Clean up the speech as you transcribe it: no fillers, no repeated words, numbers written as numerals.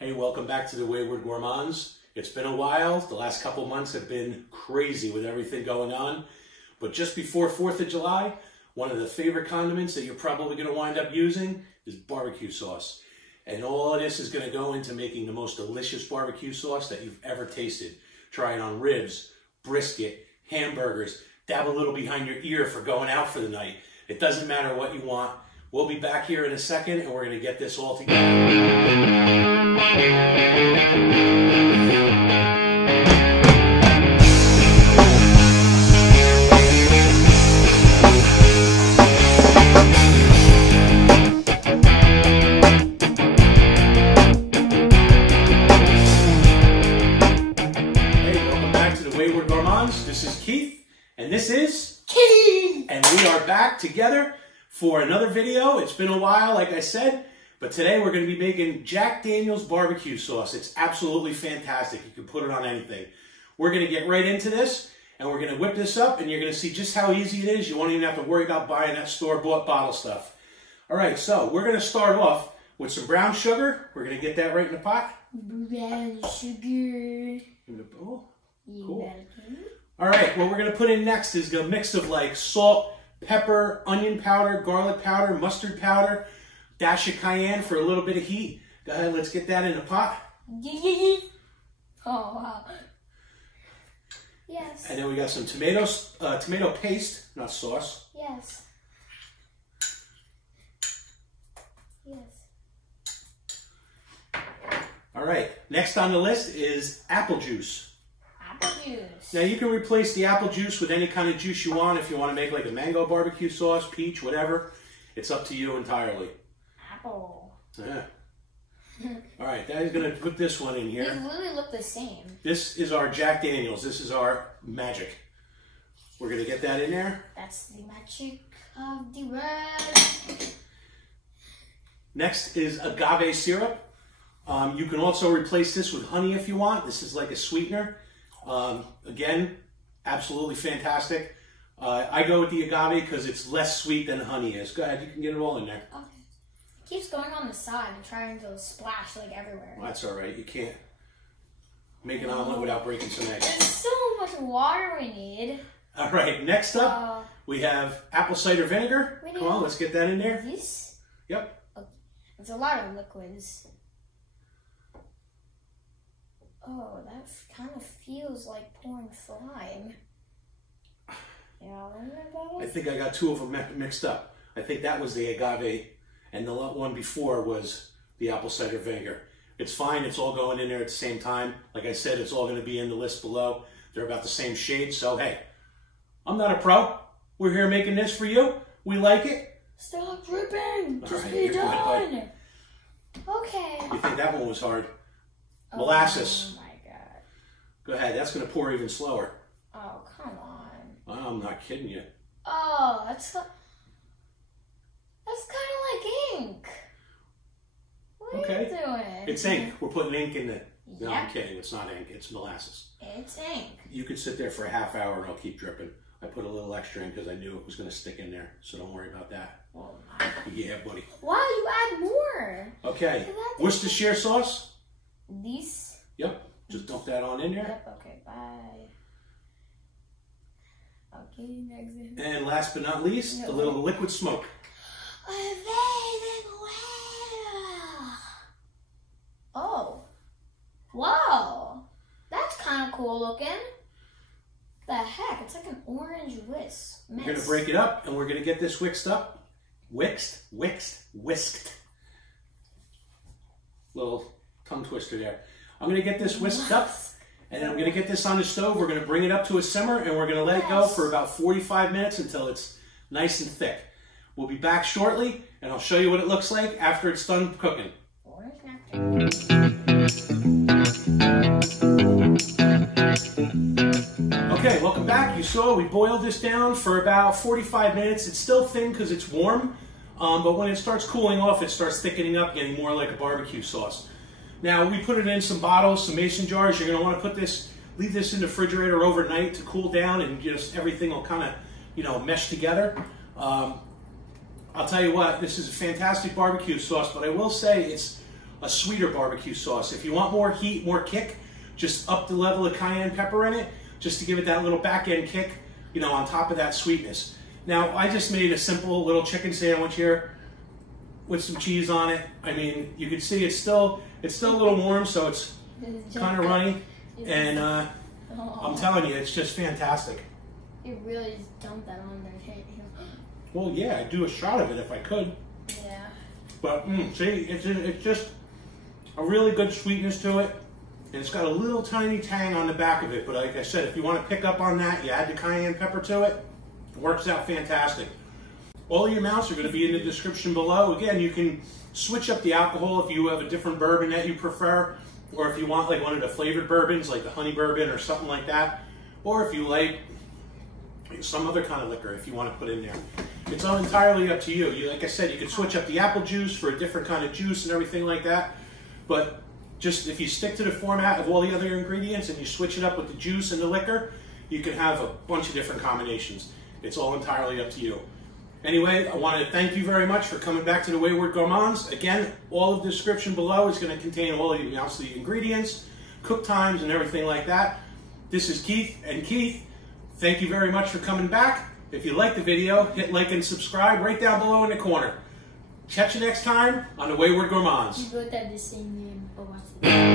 Hey, welcome back to the Wayward Gourmands. It's been a while. The last couple months have been crazy with everything going on. But just before 4th of July, one of the favorite condiments that you're probably going to wind up using is barbecue sauce. And all of this is going to go into making the most delicious barbecue sauce that you've ever tasted. Try it on ribs, brisket, hamburgers, dab a little behind your ear for going out for the night. It doesn't matter what you want. We'll be back here in a second and we're going to get this all together. This is Keith, and this is Keith, and we are back together for another video. It's been a while, like I said, but today we're going to be making Jack Daniel's barbecue sauce. It's absolutely fantastic. You can put it on anything. We're going to get right into this, and we're going to whip this up, and you're going to see just how easy it is. You won't even have to worry about buying that store-bought bottle stuff. All right, so we're going to start off with some brown sugar. We're going to get that right in the pot. Brown sugar. In the bowl. You Cool. better. All right, what we're going to put in next is a mix of like salt, pepper, onion powder, garlic powder, mustard powder, dash of cayenne for a little bit of heat. Go ahead, let's get that in the pot. Oh, wow. Yes. And then we got some tomatoes, tomato paste, not sauce. Yes. Yes. All right, next on the list is apple juice. Apple juice. Now you can replace the apple juice with any kind of juice you want. If you want to make like a mango barbecue sauce, peach, whatever, it's up to you entirely. Apple. Yeah. All right, Daddy's going to put this one in here. They literally look the same. This is our Jack Daniel's. This is our magic. We're going to get that in there. That's the magic of the red. Next is agave syrup. You can also replace this with honey if you want. This is like a sweetener. Again, absolutely fantastic. I go with the agave because it's less sweet than honey is. Go ahead, you can get it all in there. Okay. It keeps going on the side and trying to splash like everywhere. Well, that's all right. You can't make an omelet without breaking some eggs. There's so much water we need. All right, next up, we have apple cider vinegar. Come on, let's get that in there. This? Yep. Okay. It's a lot of liquids. Oh, that kind of feels like pouring slime. Yeah, I think I got two of them mixed up. I think that was the agave, and the one before was the apple cider vinegar. It's fine. It's all going in there at the same time. Like I said, it's all going to be in the list below. They're about the same shade, so hey, I'm not a pro. We're here making this for you. We like it. Stop dripping! Just right, be you're good, done! Okay. You think that one was hard? Molasses. Oh my god. Go ahead. That's going to pour even slower. Oh, come on. I'm not kidding you. Oh, that's kind of like ink. What are you doing? It's ink. We're putting ink in the... No, Yep. I'm kidding. It's not ink. It's molasses. It's ink. You could sit there for a half hour and I'll keep dripping. I put a little extra in because I knew it was going to stick in there. So don't worry about that. Oh my. Yeah, buddy. Why you add more? Okay. Worcestershire sauce. These? Yep. Just dump that on in there. Yep, okay, bye. Okay, next. And last but not least, a little liquid smoke. Oh. Whoa. That's kind of cool looking. The heck? It's like an orange whisk. We're going to break it up and we're going to get this whisked up. Whisked. Little tongue twister there. I'm going to get this whisked up and then I'm going to get this on the stove. We're going to bring it up to a simmer and we're going to let it go for about 45 minutes until it's nice and thick. We'll be back shortly and I'll show you what it looks like after it's done cooking. Okay, welcome back. You saw we boiled this down for about 45 minutes. It's still thin because it's warm, but when it starts cooling off, it starts thickening up, getting more like a barbecue sauce. Now, we put it in some bottles, some mason jars. You're going to want to put this, leave this in the refrigerator overnight to cool down, and just everything will kind of, mesh together. I'll tell you what, this is a fantastic barbecue sauce, but I will say it's a sweeter barbecue sauce. If you want more heat, more kick, just up the level of cayenne pepper in it, just to give it that little back end kick, you know, on top of that sweetness. Now, I just made a simple little chicken sandwich here with some cheese on it. I mean, you can see it's still a little warm, so it's kind of runny. And I'm telling you, it's just fantastic. You really just dumped that on there. Well, yeah, I'd do a shot of it if I could. Yeah. But, see, it's just a really good sweetness to it. And it's got a little tiny tang on the back of it. But like I said, if you want to pick up on that, you add the cayenne pepper to it. It works out fantastic. All the amounts are going to be in the description below. Again, you can switch up the alcohol if you have a different bourbon that you prefer. Or if you want like one of the flavored bourbons, like the honey bourbon or something like that. Or if you like some other kind of liquor if you want to put in there. It's all entirely up to you. Like I said, you can switch up the apple juice for a different kind of juice and everything like that. But just if you stick to the format of all the other ingredients and you switch it up with the juice and the liquor, you can have a bunch of different combinations. It's all entirely up to you. Anyway, I want to thank you very much for coming back to the Wayward Gourmands. Again, all of the description below is going to contain all of the ingredients, cook times, and everything like that. This is Keith, and Keith, thank you very much for coming back. If you like the video, hit like and subscribe right down below in the corner. Catch you next time on the Wayward Gourmands. You both have the same name.